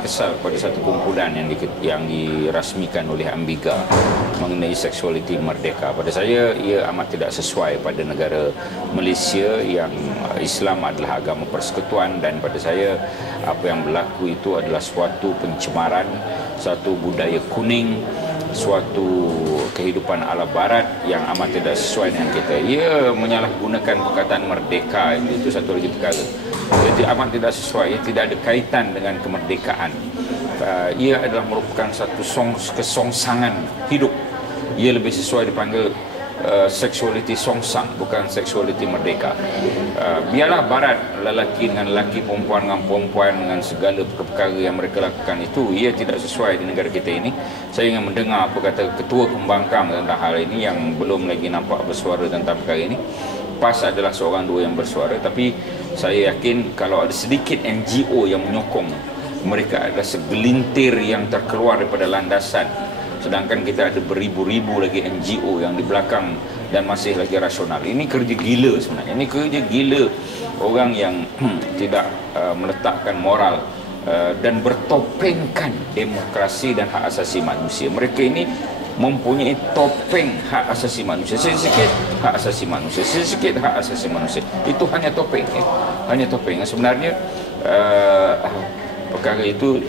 kesal pada satu kumpulan yang, di, yang dirasmikan oleh Ambiga mengenai seksualiti merdeka. Pada saya, ia amat tidak sesuai pada negara Malaysia yang uh, Islam adalah agama persekutuan dan pada saya apa yang berlaku itu adalah suatu pencemaran, satu budaya kuning, suatu kehidupan ala barat yang amat tidak sesuai dengan kita. Ia menyalahgunakan perkataan merdeka itu, satu lagi perkara. Jadi amat tidak sesuai, ia tidak ada kaitan dengan kemerdekaan. Uh, ia adalah merupakan satu song, kesongsangan hidup. Ia lebih sesuai dipanggil uh, seksualiti songsang bukan seksualiti merdeka. Uh, biarlah barat lelaki dengan lelaki, perempuan dengan perempuan dengan segala perkara yang mereka lakukan itu ia tidak sesuai di negara kita ini. Saya ingin mendengar apa kata ketua pembangkang tentang hal ini yang belum lagi nampak bersuara tentang perkara ini. PAS adalah seorang dua yang bersuara tapi saya yakin kalau ada sedikit NGO yang menyokong mereka ada segelintir yang terkeluar daripada landasan sedangkan kita ada beribu-ribu lagi NGO yang di belakang dan masih lagi rasional. Ini kerja gila sebenarnya. Ini kerja gila orang yang tidak uh, meletakkan moral uh, dan bertopengkan demokrasi dan hak asasi manusia. Mereka ini mempunyai topeng hak asasi manusia. Sedikit hak asasi manusia. Sedikit hak asasi manusia. Itu hanya topeng ya. hanya topeng. Sebenarnya uh, perkara itu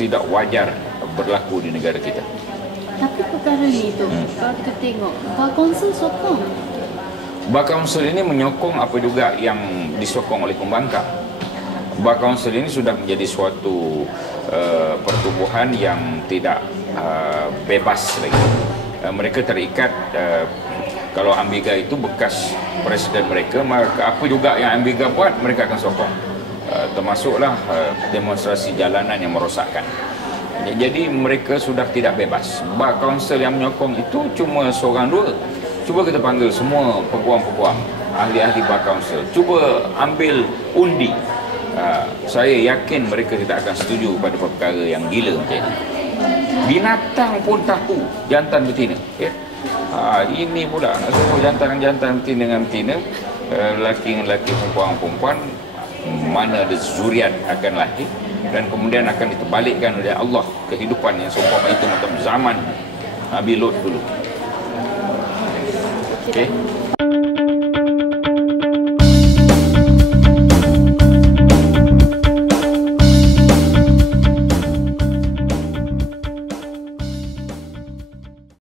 tidak wajar berlaku di negara kita tapi perkara ni tu hmm. kalau kita tengok Bar Council sokong Bar Council ini menyokong apa juga yang disokong oleh pembangkang Bar Council ini sudah menjadi suatu uh, pertubuhan yang tidak uh, bebas lagi. Uh, mereka terikat uh, kalau Ambiga itu bekas presiden mereka, maka apa juga yang Ambiga buat mereka akan sokong. Uh, termasuklah uh, demonstrasi jalanan yang merosakkan. Jadi mereka sudah tidak bebas. Bar Council yang menyokong itu cuma seorang dua. Cuba kita panggil semua peguam-peguam ahli-ahli Bar Council. Cuba ambil undi. Uh, saya yakin mereka tidak akan setuju pada perkara yang gila macam ini. Binatang pun tahu jantan betina. Ya? Ha, ini pula suruh jantan-jantan betina dengan betina, uh, lelaki dengan lelaki, perempuan-perempuan, mana ada zuriat akan lahir dan kemudian akan diterbalikkan oleh Allah kehidupan yang seumpama itu macam zaman Nabi Lut dulu. Okey.